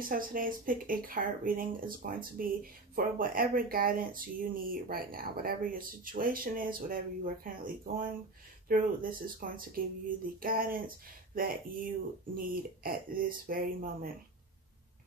you. So today's pick a card reading is going to be for whatever guidance you need right now. Whatever your situation is, whatever you are currently going through, this is going to give you the guidance that you need at this very moment.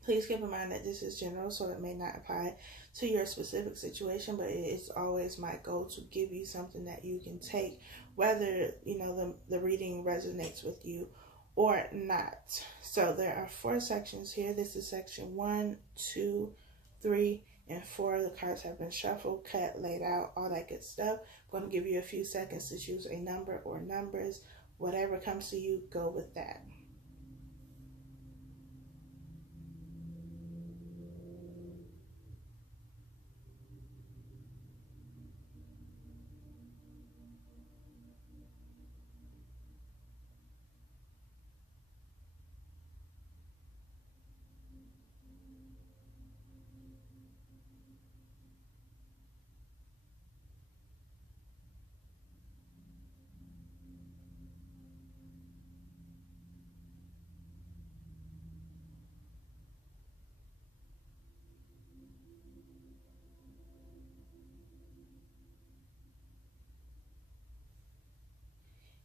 Please keep in mind that this is general, so it may not apply to your specific situation, but it is always my goal to give you something that you can take, whether, you know, the reading resonates with you or not. So there are 4 sections here. This is section 1, 2, 3, and 4. The cards have been shuffled, cut, laid out, all that good stuff. I'm going to give you a few seconds to choose a number or numbers. Whatever comes to you, go with that.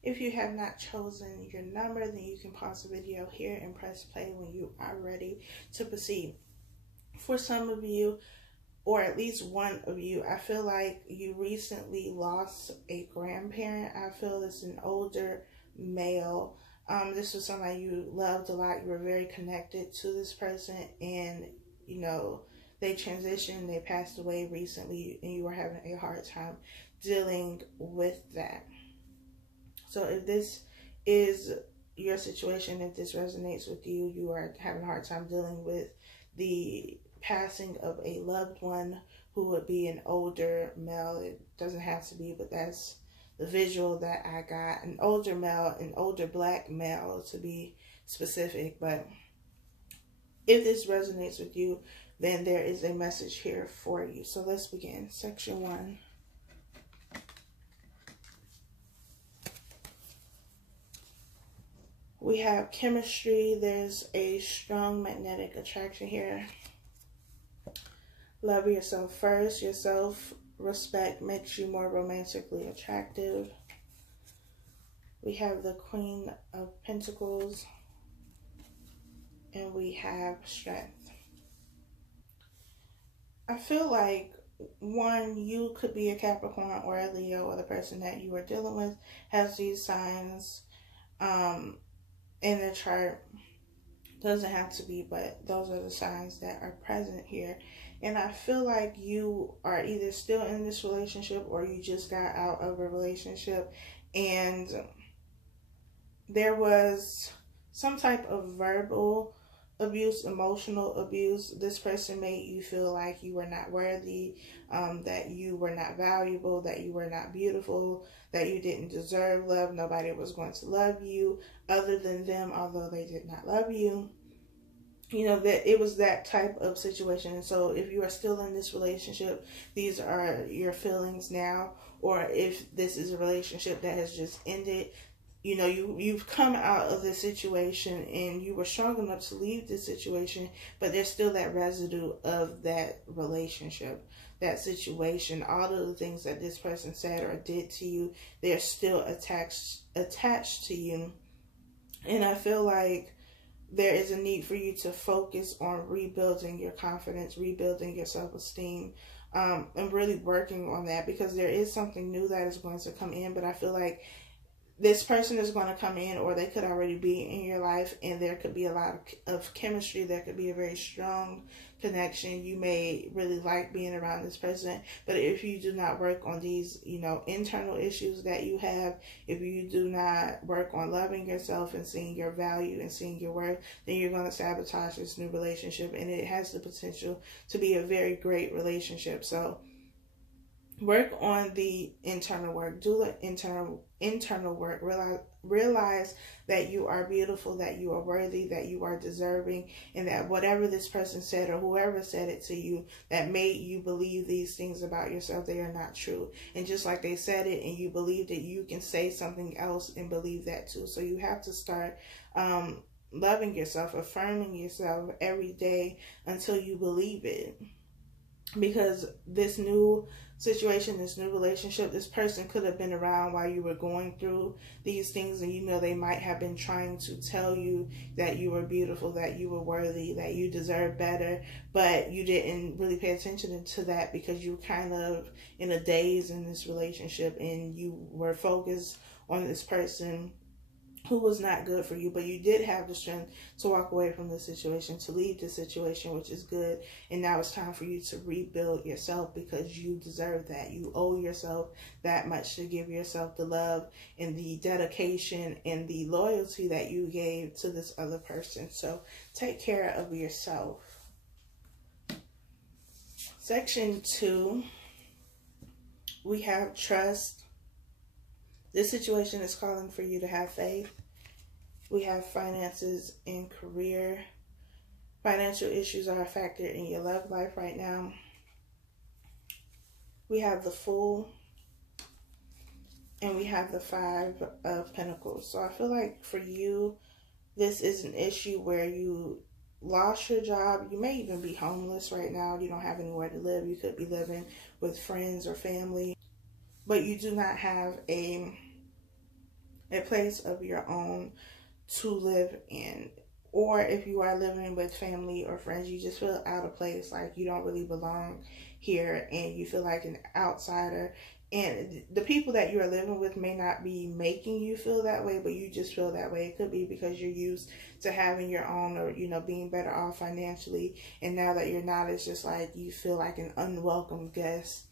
If you have not chosen your number, then you can pause the video here and press play when you are ready to proceed. For some of you, or at least one of you, I feel like you recently lost a grandparent. I feel it's an older male. This was somebody you loved a lot. You were very connected to this person, and, you know, they transitioned, they passed away recently, and you were having a hard time dealing with that. So if this is your situation, if this resonates with you, you are having a hard time dealing with the passing of a loved one who would be an older male. It doesn't have to be, but that's the visual that I got. An older male, an older black male to be specific. But if this resonates with you, then there is a message here for you. So let's begin. Section 1. We have chemistry. There's a strong magnetic attraction here. Love yourself first. Your self-respect makes you more romantically attractive. We have the Queen of Pentacles. And we have strength. I feel like, one, you could be a Capricorn or a Leo, or the person that you are dealing with has these signs in the chart. Doesn't have to be, but those are the signs that are present here. And I feel like you are either still in this relationship or you just got out of a relationship, and there was some type of verbal abuse, emotional abuse. This person made you feel like you were not worthy, that you were not valuable, that you were not beautiful, that you didn't deserve love. Nobody was going to love you other than them, although they did not love you. You know, that it was that type of situation. And so if you are still in this relationship, these are your feelings now. Or if this is a relationship that has just ended, you know, you've come out of this situation and you were strong enough to leave this situation, but there's still that residue of that relationship, that situation. All of the things that this person said or did to you, they're still attached to you. And I feel like there is a need for you to focus on rebuilding your confidence, rebuilding your self-esteem, and really working on that, because there is something new that is going to come in. But I feel like this person is going to come in, or they could already be in your life, and there could be a lot of chemistry. There could be a very strong connection. You may really like being around this person, but if you do not work on these, you know, internal issues that you have, if you do not work on loving yourself and seeing your value and seeing your worth, then you're going to sabotage this new relationship, and it has the potential to be a very great relationship. So work on the internal work. Do the internal work. Realize that you are beautiful, that you are worthy, that you are deserving, and that whatever this person said or whoever said it to you that made you believe these things about yourself, they are not true. And just like they said it and you believed it, you can say something else and believe that too. So you have to start loving yourself, affirming yourself every day until you believe it. Because this new situation, this new relationship, this person could have been around while you were going through these things, and you know they might have been trying to tell you that you were beautiful, that you were worthy, that you deserve better, but you didn't really pay attention to that because you were kind of in a daze in this relationship, and you were focused on this person who was not good for you. But you did have the strength to walk away from the situation, to leave the situation, which is good. And now it's time for you to rebuild yourself, because you deserve that. You owe yourself that much to give yourself the love and the dedication and the loyalty that you gave to this other person. So take care of yourself. Section 2, we have trust. This situation is calling for you to have faith. We have finances and career. Financial issues are a factor in your love life right now. We have the Fool. And we have the 5 of Pentacles. So I feel like for you, this is an issue where you lost your job. You may even be homeless right now. You don't have anywhere to live. You could be living with friends or family, but you do not have a place of your own to live in. Or if you are living with family or friends, you just feel out of place, like you don't really belong here, and you feel like an outsider. And the people that you are living with may not be making you feel that way, but you just feel that way. It could be because you're used to having your own, or, you know, being better off financially. And now that you're not, it's just like you feel like an unwelcome guest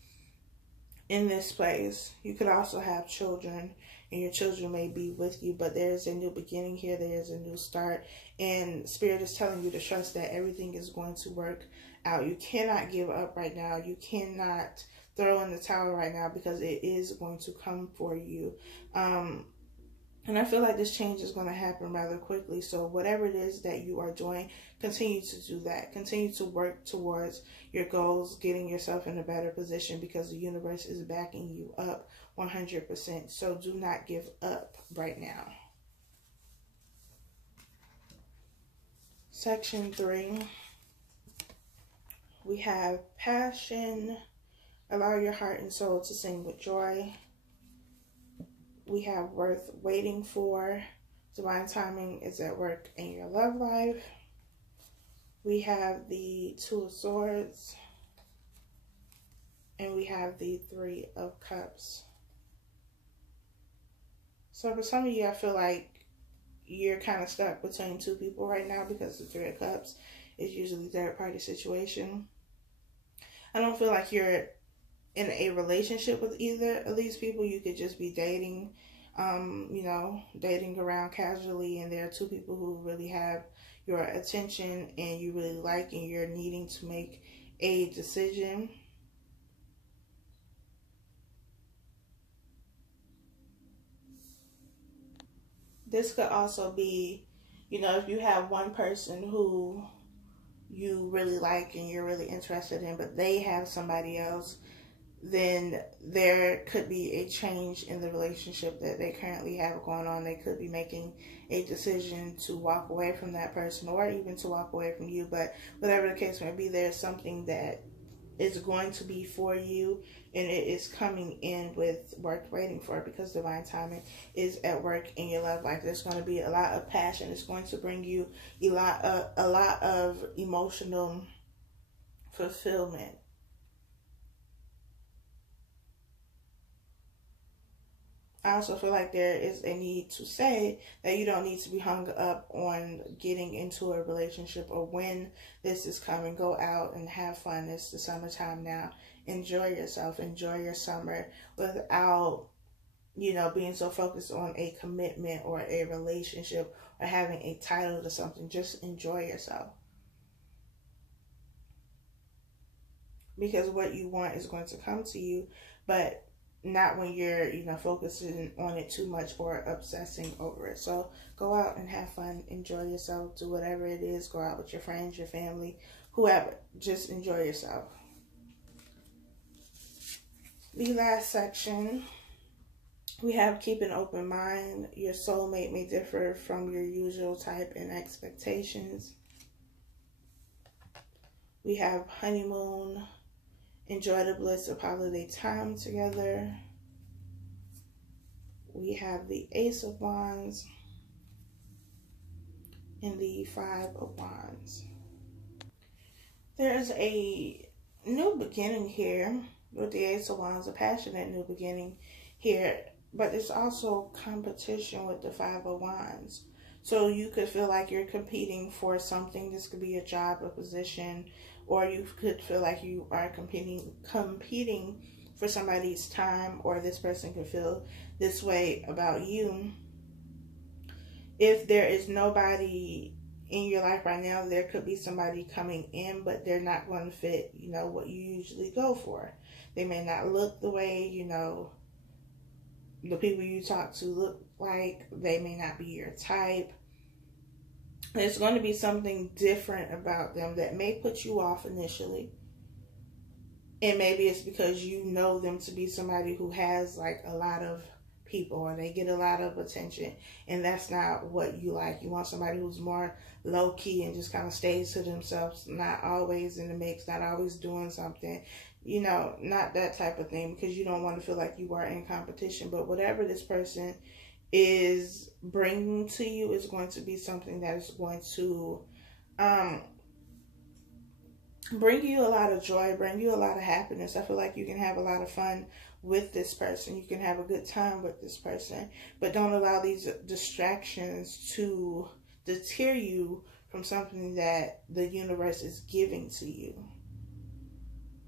in this place. You could also have children, and your children may be with you, but there's a new beginning here. There's a new start, and Spirit is telling you to trust that everything is going to work out. You cannot give up right now. You cannot throw in the towel right now, because it is going to come for you. And I feel like this change is going to happen rather quickly. So whatever it is that you are doing, continue to do that. Continue to work towards your goals, getting yourself in a better position, because the universe is backing you up 100%. So do not give up right now. Section 3, we have passion. Allow your heart and soul to sing with joy. We have worth waiting for. Divine timing is at work in your love life. We have the 2 of Swords. And we have the 3 of Cups. So for some of you, I feel like you're kind of stuck between 2 people right now, because the 3 of Cups is usually third party situation. I don't feel like you're in a relationship with either of these people. You could just be dating, you know, dating around casually, and there are 2 people who really have your attention and you really like, and you're needing to make a decision. This could also be, you know, if you have one person who you really like and you're really interested in, but they have somebody else, then there could be a change in the relationship that they currently have going on. They could be making a decision to walk away from that person, or even to walk away from you. But whatever the case may be, there's something that is going to be for you, and it is coming in with work waiting for it, because divine timing is at work in your love life. There's going to be a lot of passion. It's going to bring you a lot of emotional fulfillment. I also feel like there is a need to say that you don't need to be hung up on getting into a relationship or when this is coming. Go out and have fun. It's the summertime now. Enjoy yourself. Enjoy your summer without, you know, being so focused on a commitment or a relationship or having a title to something. Just enjoy yourself. Because what you want is going to come to you, but not when you're, you know, focusing on it too much or obsessing over it. So go out and have fun. Enjoy yourself. Do whatever it is. Go out with your friends, your family, whoever. Just enjoy yourself. The last section, We have keep an open mind. Your soulmate may differ from your usual type and expectations. We have honeymoon. Enjoy the bliss of holiday time together. We have the Ace of Wands and the Five of Wands. There's a new beginning here with the Ace of Wands, a passionate new beginning here, but there's also competition with the Five of Wands. So you could feel like you're competing for something. This could be a job, a position, or you could feel like you are competing for somebody's time, or this person could feel this way about you. If there is nobody in your life right now, there could be somebody coming in, but they're not going to fit, what you usually go for. They may not look the way, the people you talk to look like. They may not be your type. There's going to be something different about them that may put you off initially. And maybe it's because you know them to be somebody who has like a lot of people, or they get a lot of attention, and that's not what you like. You want somebody who's more low-key and just kind of stays to themselves, not always in the mix, not always doing something, not that type of thing, because you don't want to feel like you are in competition. But whatever this person is bringing to you is going to be something that is going to bring you a lot of joy, bring you a lot of happiness. I feel like you can have a lot of fun with this person. You can have a good time with this person, but don't allow these distractions to deter you from something that the universe is giving to you.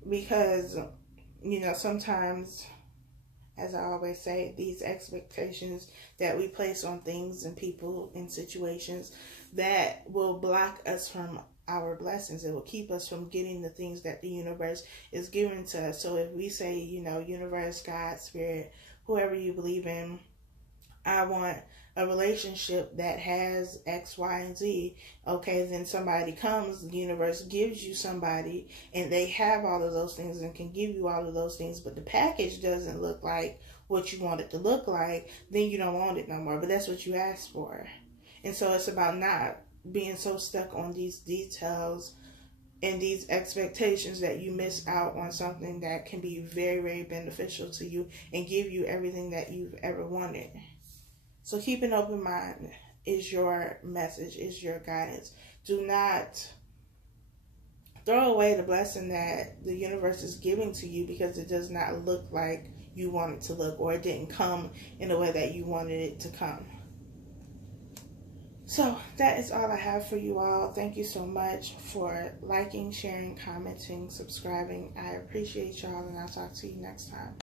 Because, sometimes, as I always say, these expectations that we place on things and people and situations that will block us from our blessings. It will keep us from getting the things that the universe is giving to us. So if we say, universe, God, spirit, whoever you believe in, I want a relationship that has X, Y, and Z. Okay, then somebody comes, the universe gives you somebody, and they have all of those things and can give you all of those things, but the package doesn't look like what you want it to look like, then you don't want it no more. But that's what you asked for. And so it's about not being so stuck on these details and these expectations that you miss out on something that can be very, very beneficial to you and give you everything that you've ever wanted. So keep an open mind is your message, is your guidance. Do not throw away the blessing that the universe is giving to you because it does not look like you want it to look, or it didn't come in the way that you wanted it to come. So that is all I have for you all. Thank you so much for liking, sharing, commenting, subscribing. I appreciate y'all, and I'll talk to you next time.